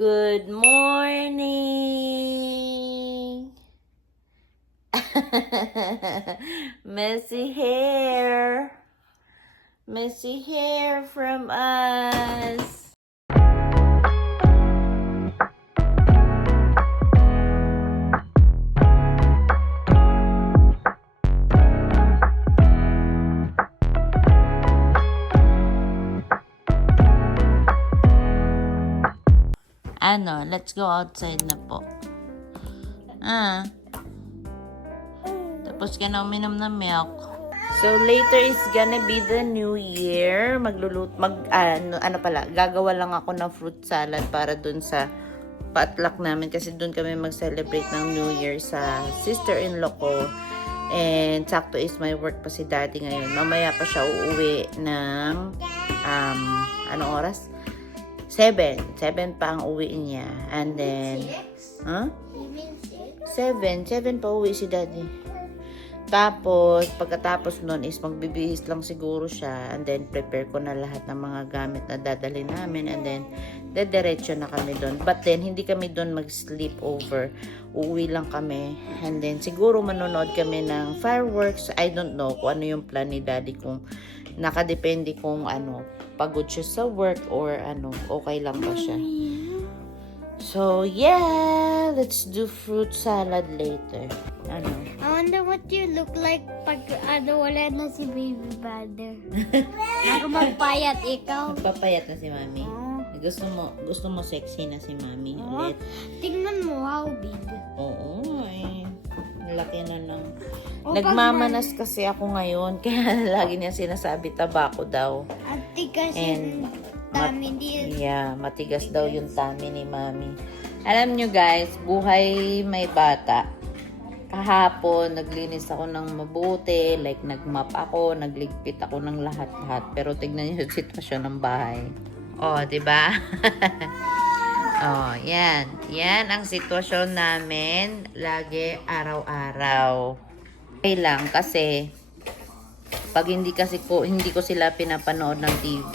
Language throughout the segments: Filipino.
Good morning! Messy hair! Messy hair from us! Ano, let's go outside na po. Tapos ka na uminom ng milk. So, later is gonna be the new year. Gagawa lang ako ng fruit salad para dun sa potluck namin. Kasi dun kami mag-celebrate ng New Year sa sister-in-law ko. And sakto is may work pa si daddy ngayon. Mamaya pa siya uuwi ng, anong oras? 7 pa ang uwi niya. And then, 7 pa uwi si daddy. Tapos, pagkatapos nun is magbibihis lang siguro siya. And then, prepare ko na lahat ng mga gamit na dadali namin. And then, dediretso na kami doon. But then, hindi kami doon mag-sleep over. Uuwi lang kami. And then, siguro manonood kami ng fireworks. I don't know kung ano yung plan ni daddy. Kung nakadepende kung ano, pagod siya sa work or ano, okay lang ba siya. So, yeah, let's do fruit salad later. Ano? I wonder what you look like pag wala na si baby brother. Ako magpayat ikaw. Magpapayat na si mami. Gusto mo sexy na si mami ulit. Tingnan mo how big. Oo, laki na ng... Nagmamanas kasi ako ngayon, kaya lagi niya sinasabi tabako daw. At tigas And yung tummy din. Yeah, matigas daw yung tummy ni mami. Alam nyo guys, buhay may bata. Kahapon, naglinis ako ng mabuti, like nagmap ako, nagligpit ako ng lahat-lahat. Pero tignan niyo yung sitwasyon ng bahay. Oh, 'di ba? Oh, yan. Yan ang sitwasyon namin lagi araw-araw. Okay lang kasi pag hindi ko sila pinapanood ng TV,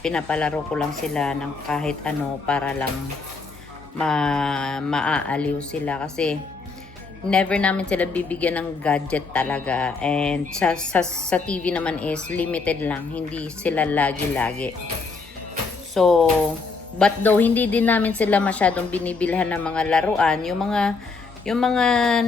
pinapalaro ko lang sila ng kahit ano para lang maaaliw sila kasi never namin sila bibigyan ng gadget talaga. And sa TV naman is limited lang, hindi sila lagi-lagi. So, but though hindi din namin sila masyadong binibilhan ng mga laruan, yung mga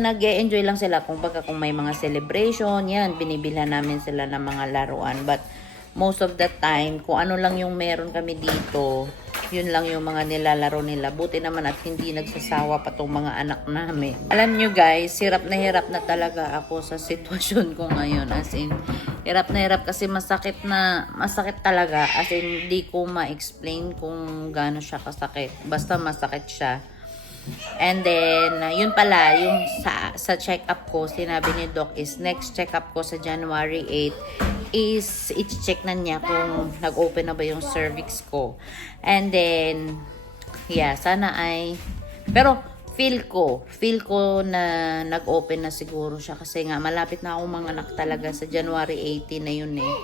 nag-e-enjoy lang sila kung may mga celebration, yan, binibilhan namin sila ng mga laruan. But most of the time, kung ano lang yung meron kami dito, yun lang yung mga nilalaro nila. Buti naman at hindi nagsasawa pa tong mga anak namin. Alam nyo guys, hirap na talaga ako sa sitwasyon ko ngayon. As in, hirap na hirap kasi masakit talaga. As in, hindi ko ma-explain kung gaano siya kasakit. Basta masakit siya. And then, yun pala, yung sa check-up ko, sinabi ni Doc is next check-up ko sa January 8 is i-check na niya kung nag-open na ba yung cervix ko. And then, yeah, sana ay... Pero, feel ko na nag-open na siguro siya kasi nga malapit na akong manganak talaga sa January 18 na yun eh.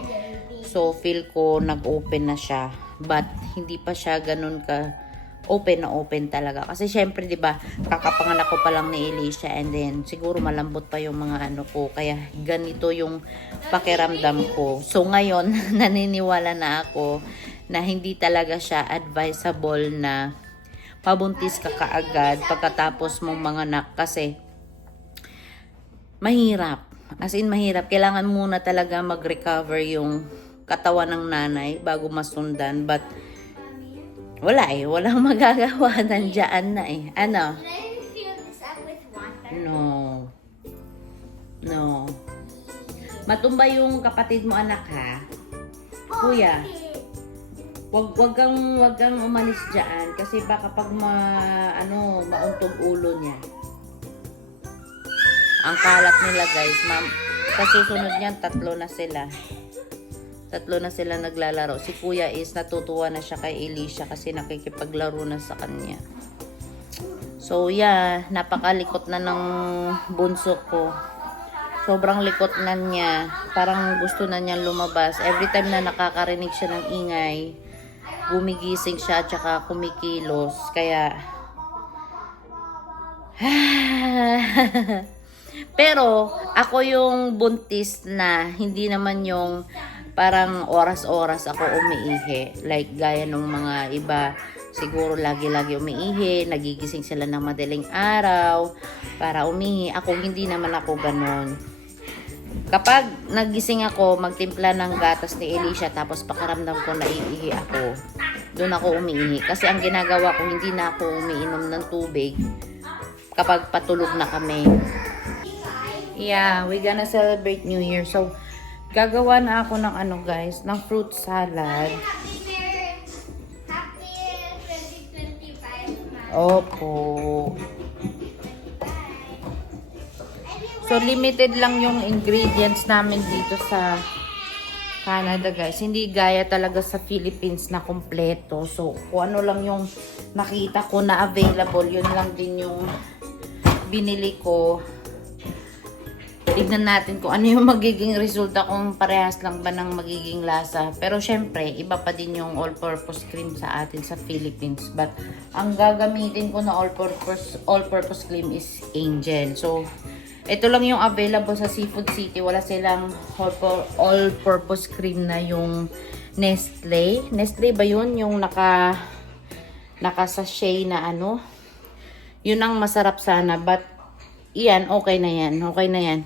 So, feel ko nag-open na siya. But, hindi pa siya ganun ka open talaga. Kasi syempre, 'di ba, kakapanganak ko pa lang ni Alicia and then siguro malambot pa yung mga ano ko. Kaya ganito yung pakiramdam ko. So ngayon, naniniwala na ako na hindi talaga siya advisable na pabuntis ka kaagad pagkatapos mong manganak kasi mahirap. As in mahirap. Kailangan muna talaga mag-recover yung katawan ng nanay bago masundan. But walang magagawa, nandiyan na eh. Ano? Can I fill this up with water? No. Matumba yung kapatid mo anak ha. Kuya, wag kang umalis diyan kasi baka pag mauntog ulo niya. Ang kalat nila guys, ma'am. Sa susunod niyan, tatlo na sila naglalaro. Si kuya is natutuwa na siya kay Alicia kasi nakikipaglaro na sa kanya. So yeah, napakalikot na ng bunso ko. Sobrang likot na niya. Parang gusto na niya lumabas. Every time na nakakarinig siya ng ingay, gumigising siya tsaka kumikilos. Kaya pero ako yung buntis na hindi naman yung parang oras-oras ako umiihi. Like gaya nung mga iba, siguro lagi-lagi umiihi, nagigising sila ng madaling araw para umihi. Ako hindi naman ako ganon. Kapag nagising ako, magtimpla ng gatas ni Alicia tapos pakaramdam ko na iihi ako, doon ako umiihi. Kasi ang ginagawa ko, hindi na ako umiinom ng tubig kapag patulog na kami. Yeah, we gonna celebrate New Year. So, gagawa na ako ng ano guys, ng fruit salad. Happy 2025, Opo. So, limited lang yung ingredients namin dito sa Canada, guys. Hindi gaya talaga sa Philippines na kompleto. So, kung ano lang yung nakita ko na available, yun lang din yung binili ko. Tignan natin kung ano yung magiging resulta, kung parehas lang ba ng magiging lasa. Pero, syempre, iba pa din yung all-purpose cream sa atin sa Philippines. But, ang gagamitin ko na all-purpose cream is Angel. So, ito lang yung available sa Seafood City. Wala silang all-purpose cream na yung Nestle. Nestle ba yun? Yung naka-sachet na ano? Yun ang masarap sana. But, iyan, okay na yan. Okay na yan.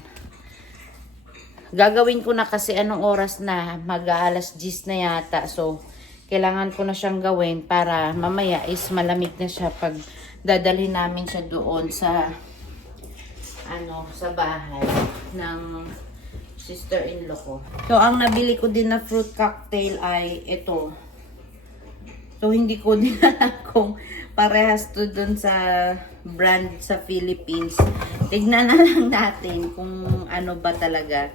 Gagawin ko na kasi anong oras na, mag-aalas 10 na yata. So, kailangan ko na siyang gawin para mamaya is malamig na siya pag dadalhin namin siya doon sa sa bahay ng sister-in-law ko. So, ang nabili ko din na fruit cocktail ay ito. So, hindi ko din alam kung parehas to dun sa brand sa Philippines. Tignan na lang natin kung ano ba talaga.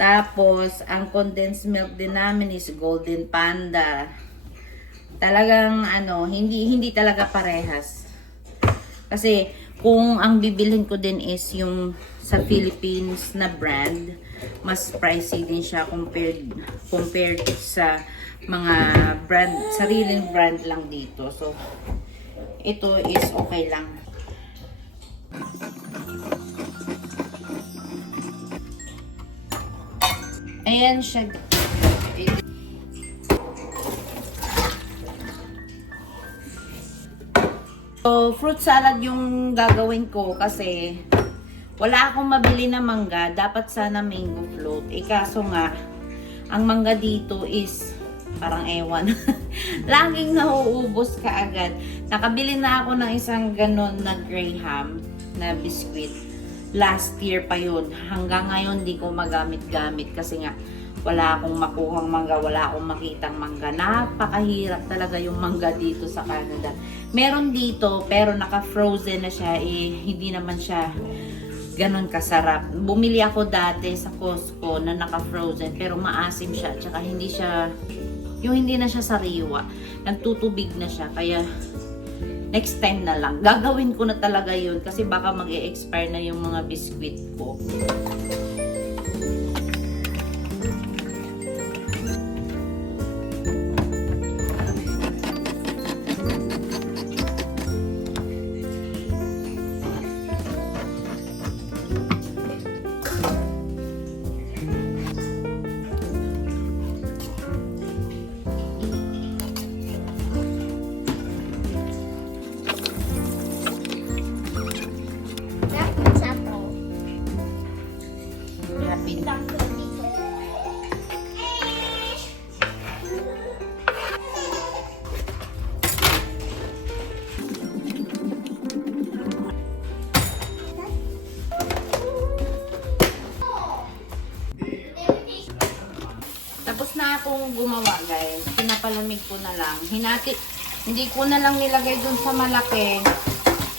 Tapos, ang condensed milk din namin is Golden Panda. Talagang, hindi talaga parehas. Kasi, kung ang bibilhin ko din is yung sa Philippines na brand, mas pricey din siya compared sa mga brand, sariling brand lang dito. So, ito is okay lang. Ayan siya. So, fruit salad yung gagawin ko kasi wala akong mabili na mangga. Dapat sana mango float. Kaso nga, ang mangga dito is parang ewan. Laging nauubos ka agad. Nakabili na ako ng isang ganon na Graham na biscuit. Last year pa yun. Hanggang ngayon di ko magamit-gamit kasi nga wala akong makuhang mangga, wala akong makitang mangga. Napakahirap talaga yung mangga dito sa Canada. Meron dito, pero naka-frozen na siya. Hindi naman siya ganon kasarap. Bumili ako dati sa Costco na naka-frozen, pero maasim siya. Tsaka hindi siya, yung hindi na siya sariwa. Nagtutubig na siya. Kaya, next time na lang. Gagawin ko na talaga yun kasi baka mag-e-expire na yung mga biscuit ko. Tapos na akong gumawa, guys. Pinapalamig ko na lang. Hindi ko na lang nilagay dun sa malaki.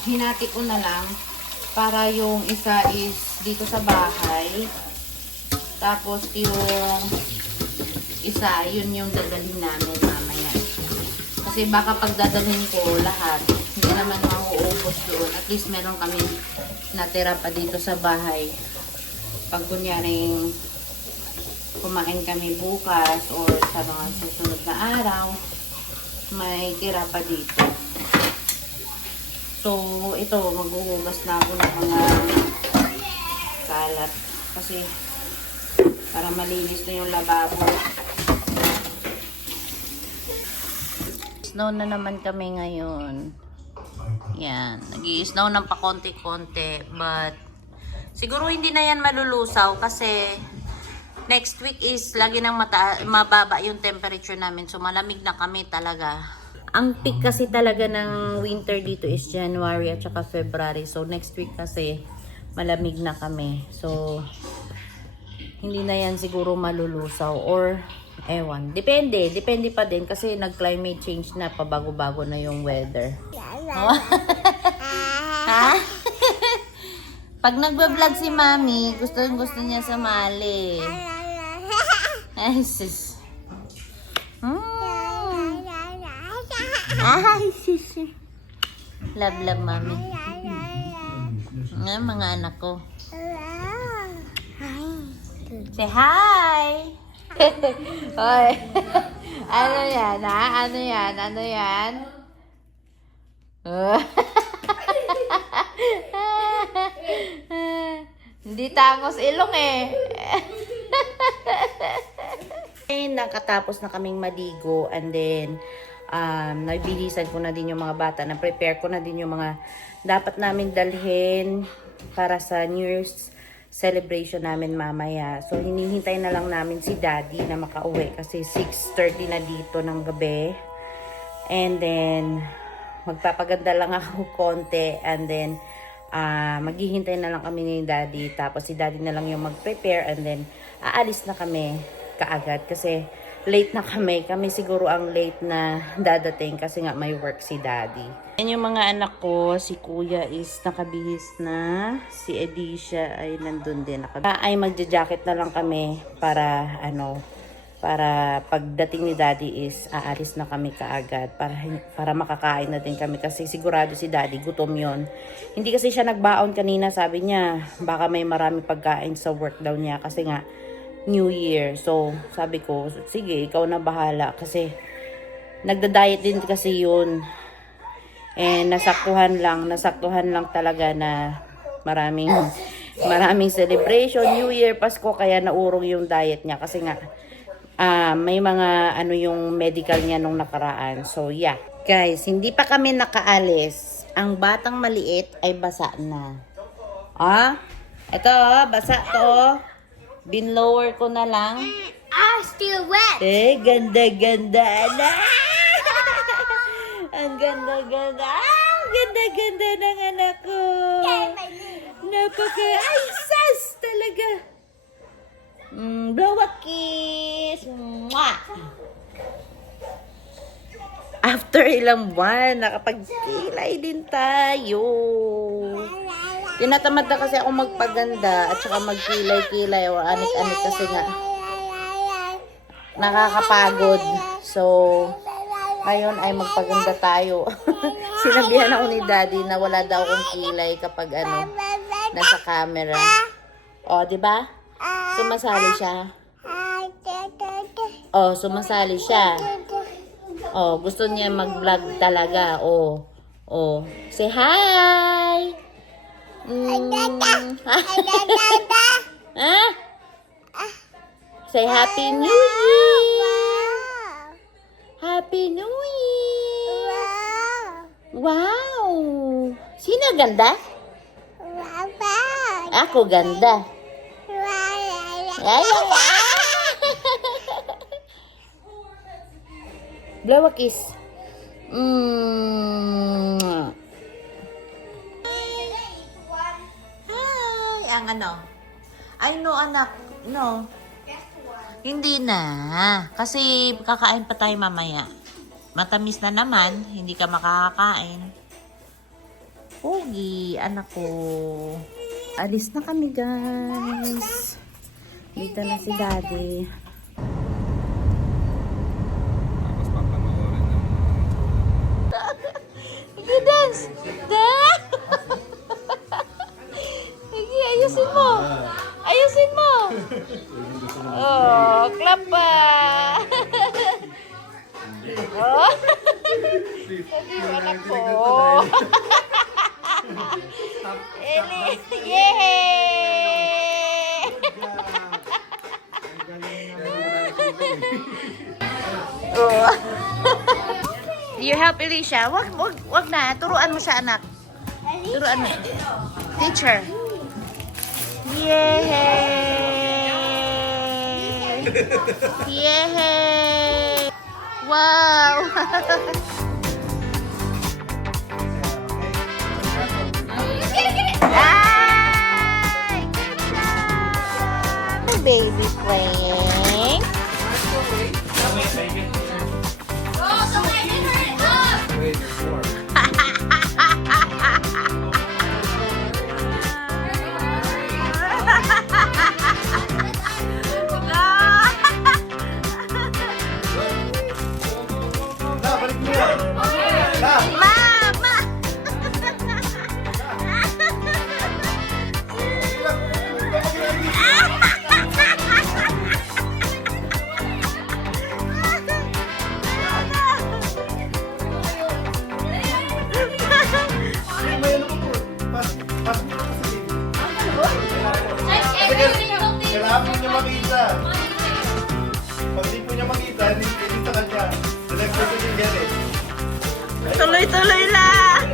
Hinati ko na lang para yung isa is dito sa bahay. Tapos yung isa, yun yung dadalhin namin mamaya. Kasi baka pag dadalhin ko lahat, hindi naman mauubos doon. At least meron kami natira pa dito sa bahay. Pag kunyari kumain kami bukas or sa mga susunod na araw, may tira pa dito. So, ito, maghuhugas na ako ng mga kalat. Kasi, para malinis na yung lababo. Snow na naman kami ngayon. Yan. Nag-i-snow ng pa konti-konti. But, siguro hindi na yan malulusaw kasi next week is lagi nang mababa yung temperature namin. So, malamig na kami talaga. Ang peak kasi talaga ng winter dito is January at saka February. So, next week kasi malamig na kami. So, hindi na yan siguro malulusaw or ewan. Depende. Depende pa din kasi nag-climate change na. Pabago-bago na yung weather. Oh. Ha? Pag nagbablog si Mami, gusto niya sumali. Ay, sis. Ay, sis. Love, Mami. Mga anak ko. Say hi! Hoy. Ano yan, ha? Ano yan? Ano yan? Hindi tangos ilong eh. Nakatapos na kaming maligo and then nabilisan ko na din yung mga bata. Na-prepare ko na din yung mga dapat namin dalhin para sa New Year's celebration namin mamaya. So, hinihintay na lang namin si Daddy na makauwi kasi 6:30 na dito ng gabi. And then, magpapaganda lang ako konti and then, maghihintay na lang kami ni Daddy. Tapos, si Daddy na lang yung mag-prepare and then, aalis na kami kaagad kasi late na kami. Kami siguro ang late na dadating kasi nga may work si Daddy. Yan yung mga anak ko. Si Kuya is nakabihis na. Si Edisha ay nandun din. Ay magja-jacket na lang kami para para pagdating ni Daddy is aalis na kami kaagad para makakain na din kami kasi sigurado si Daddy gutom yon. Hindi kasi siya nagbaon kanina, sabi niya baka may marami pagkain sa work daw niya kasi nga New Year. So sabi ko sige ikaw na bahala kasi nagda-diet din kasi yun. And nasaktuhan lang talaga na maraming celebration, New Year, Pasko, kaya naurong yung diet niya kasi nga may mga yung medical niya nung nakaraan. So yeah. Guys, hindi pa kami nakaalis. Ang batang maliit ay basa na. Ito basa to. Binlower ko na lang. Still wet. Ganda-ganda na. Ang ganda-ganda. Ang ganda-ganda ng anak ko. Ay, sas talaga. Blow a kiss. Mwah! After ilang buwan, nakapagkilay din tayo. Tinatamad na kasi ako magpaganda at saka magkilay-kilay o anik-anik kasi nga nakakapagod. So, ngayon ay magpaganda tayo. Sinabihan ako ni Daddy na wala daw akong kilay kapag nasa camera. O, di ba? Sumasali siya. O, sumasali siya. O, gusto niya mag-vlog talaga. O, say hi! Ha? Say Happy New Year! Happy New Year! Wow! Sino ganda? Ako ganda. Blow a kiss. Hi! Ang Ay no anak. No. Hindi na. Kasi kakain pa tayo mamaya. Matamis na naman. Hindi ka makakakain. Pogi, anak ko. Alis na kami, guys. Dito na si Daddy. Tapos papanoorin ng Sige, dance! Dance! Sige, ayusin mo. Ayusin mo. Oh, clap pa. Oh. Stop, Elisha. Wag na. Turuan mo siya, anak. Turuan mo. Teacher. Yay! Yay! Wow! Ay! The baby playing. Mama! Kailangan po niya makita. Pag di po niya makita, hindi sa kanya. The next person can get it. Tuloy-tuloy lang!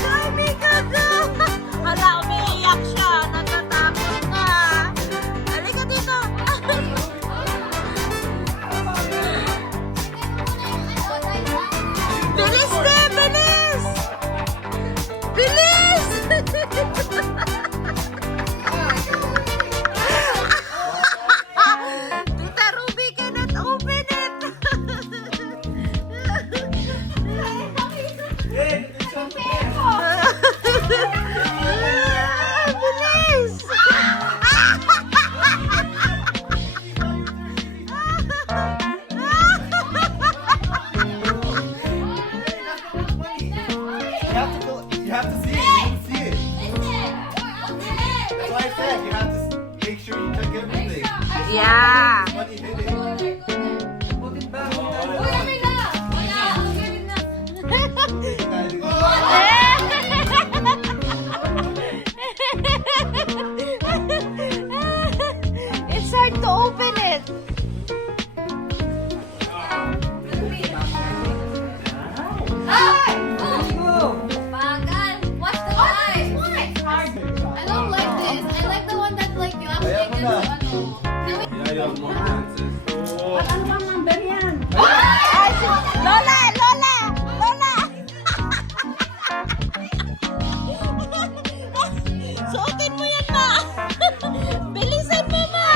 Dami ka daw! Hala, umiiyak siya. Natatakot na. Halika dito. Bilis na! Bilis! Bilis! Tita Ruby cannot open it! Bilis! You have to see it. You didn't see it. That's why I said you have to make sure you check everything. Yeah! Money did it. It's hard to open it. I don't like this. I like the one that like you Kaya mo na. Yeah, you have more chances. Ay, Lola! Lola! Lola! Suotin mo yan, ma! Bilisan mo, ma!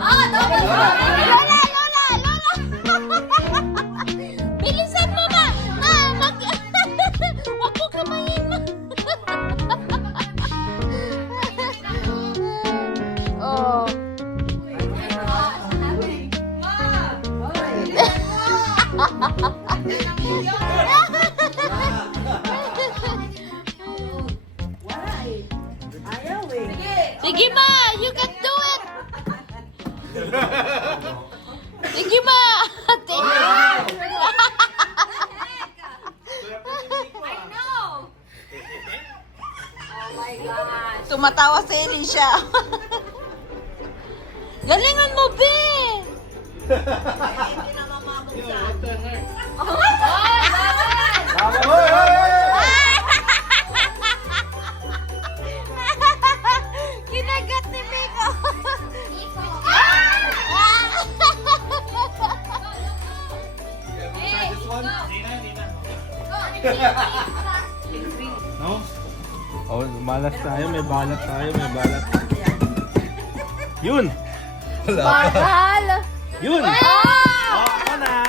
Lola! Lola! Lola! Bilisan mo, ma! Ma! Wag mo kamayin, ma! Oh. Sige, ma! You can do it! Sige, ma! Tumatawa si Elisha. Galingan mo, be! Kinagat ni Miko. No? Oh, Malas tayo, may balat tayo, may balat. Yun! Mahal! Yun! Ah! Oh, ako na!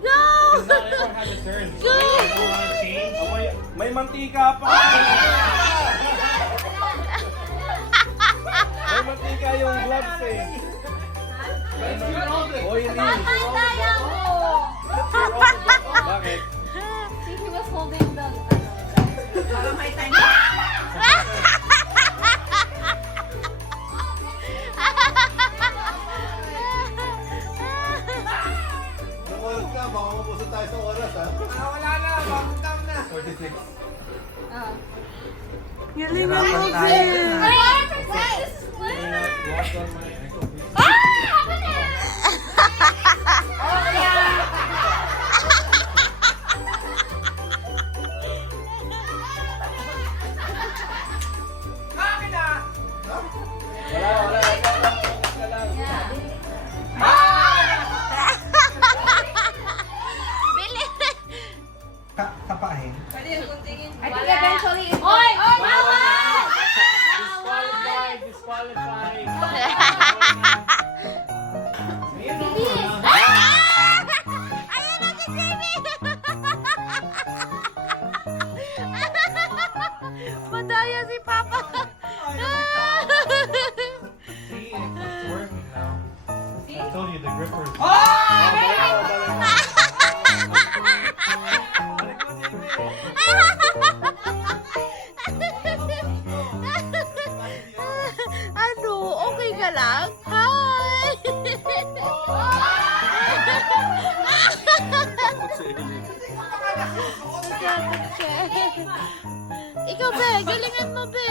Go! Go! May mantika pa! May mantika yung gloves eh. Oily. Kaya mo! Bakit? He was holding the... Oras ka, baka mapuso tayo sa oras ha. Wala na, bakit na? 46. Hirapan tayo dyan Tapahin. I think eventually it's... Oy! Bawal! Disqualified! Disqualified! Ayan na si Jamie! Madaya si Papa. See, it's working now. I told you the grippers. Ano? Okay ka lang? Hi! Ikaw, be. Galingan mo, be.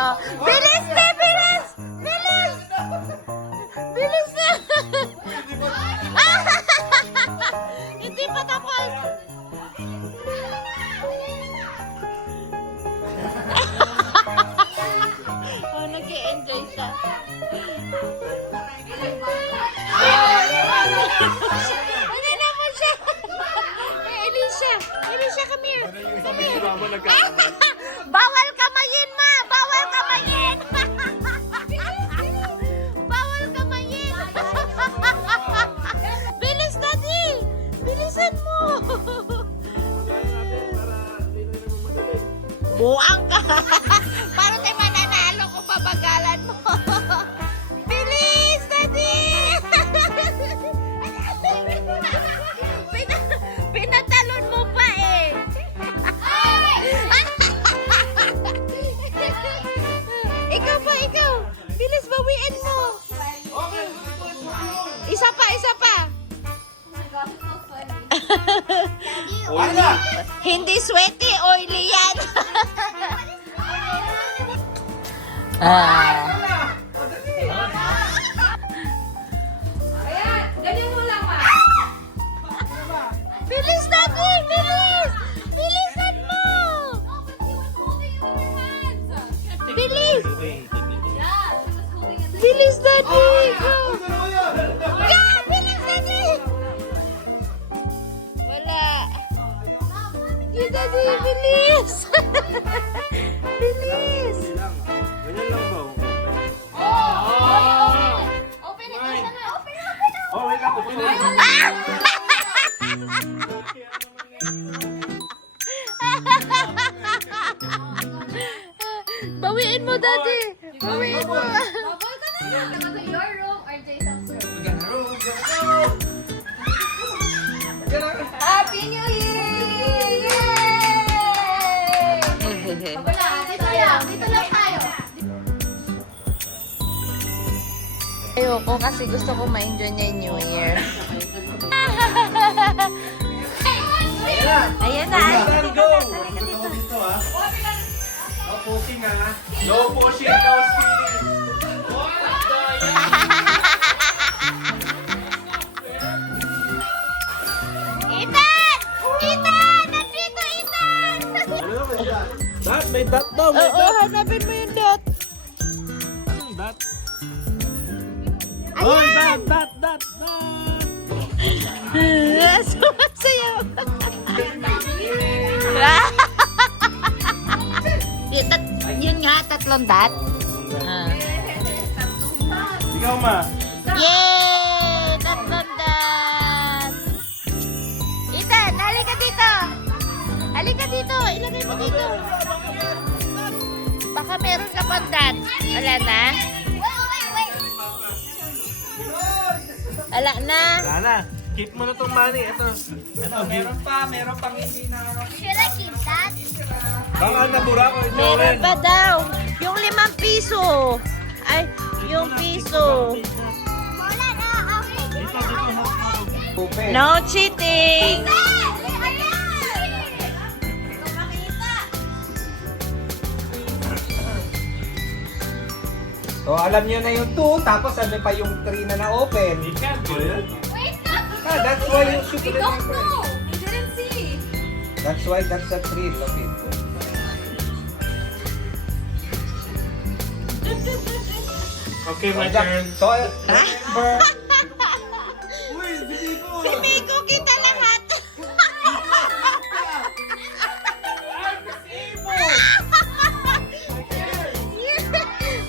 Oh, bilis na! Bilis! Bilis! Bilis na! Hindi pa tapos! Oh, nag-i-enjoy siya. Ano naman siya? Elisha! Elisha, come here! Come here! Bawal kamayin, ma! Bawal kamayin! Bawal kamayin! Bilis, Daddy! Bilisan mo! Buang ka! Para tayo mananalo kung babagalan mo! Bilis, Daddy! Pinatalon mo pa eh! Ikaw pa, ikaw! Bilis, bawiin mo! Isa pa, isa pa! Hindi sweaty, oily yan! Ayan! Ganyan mo lang, ma! Bilis, Daddy! Bilis! Bilisan mo! No, but he was holding it with her hands! Bilis! Yeah, she was holding it. Bilis, Daddy! Go! Ano yan? Yeah! Bilis, Daddy! Wala. Yung Daddy, bilis! Bilis! Ganyan lang ba? Open it! Open it! Open it! Oh, wait lang. Open it. Bawiin mo, Daddy! Bawiin mo! Bubble ka na! Go to your room or Jason's room. Happy New Year! Yay! Wala, dito lang. Dito lang tayo. Ayoko kasi gusto ko ma-enjoy niya yung New Year. Ayan na! Go! Ako dito ha. No pushing ha. No pushing, no stealing. may dot daw, may Oo, dot. hanapin mo yung dot. Anong dot? Oy, dot, dot, dot, dot. Sumasayaw. Yun nga, tatlong dot. Ikaw, ma. Yay! Tatlong dot. Ethan, halika dito. Halika dito. Ilagay mo dito. Baka meron ka pang dot. Wala na? Wala na. Wala na. Keep mo na tong money. Ito, meron pa. Meron pang hindi na. Should I keep that? Baka nabura ko. Meron pa daw. Yung 5 piso. Ay, yung piso. Wala na. Okay. No cheating. So, alam niyo na yung 2, tapos ano pa yung 3 na na-open. You can't do it. Ah, that's why you should We don't know. We didn't see. That's why that's the 3, look it. Okay, my So, turn. so, remember, Si Miko kita lahat.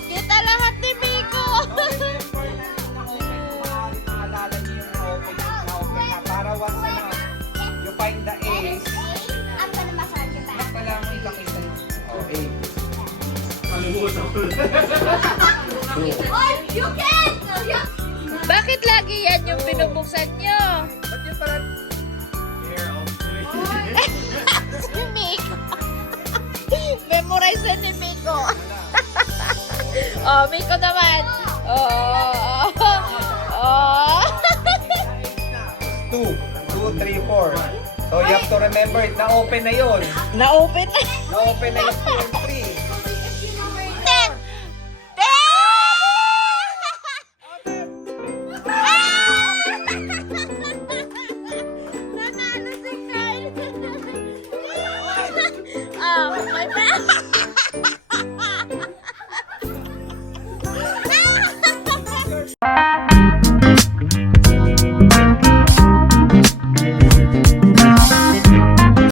Kita lahat ni Miko. remember na na-open, maaari maalala niyo yung na-open na para once na you find the A's, I'm gonna massage your back. pala mo ipakita niyo. Oh, A. Oh, you can't! Bakit lagi yan yung binubuksan nyo? Ba't yun parang, Si Miko. Memorize na ni Miko. Oh, Miko naman. Oh. Oh. 2, 3, 4. So, you have to remember it. Na-open na yun. Na-open na. Na-open na yung 2 and 3.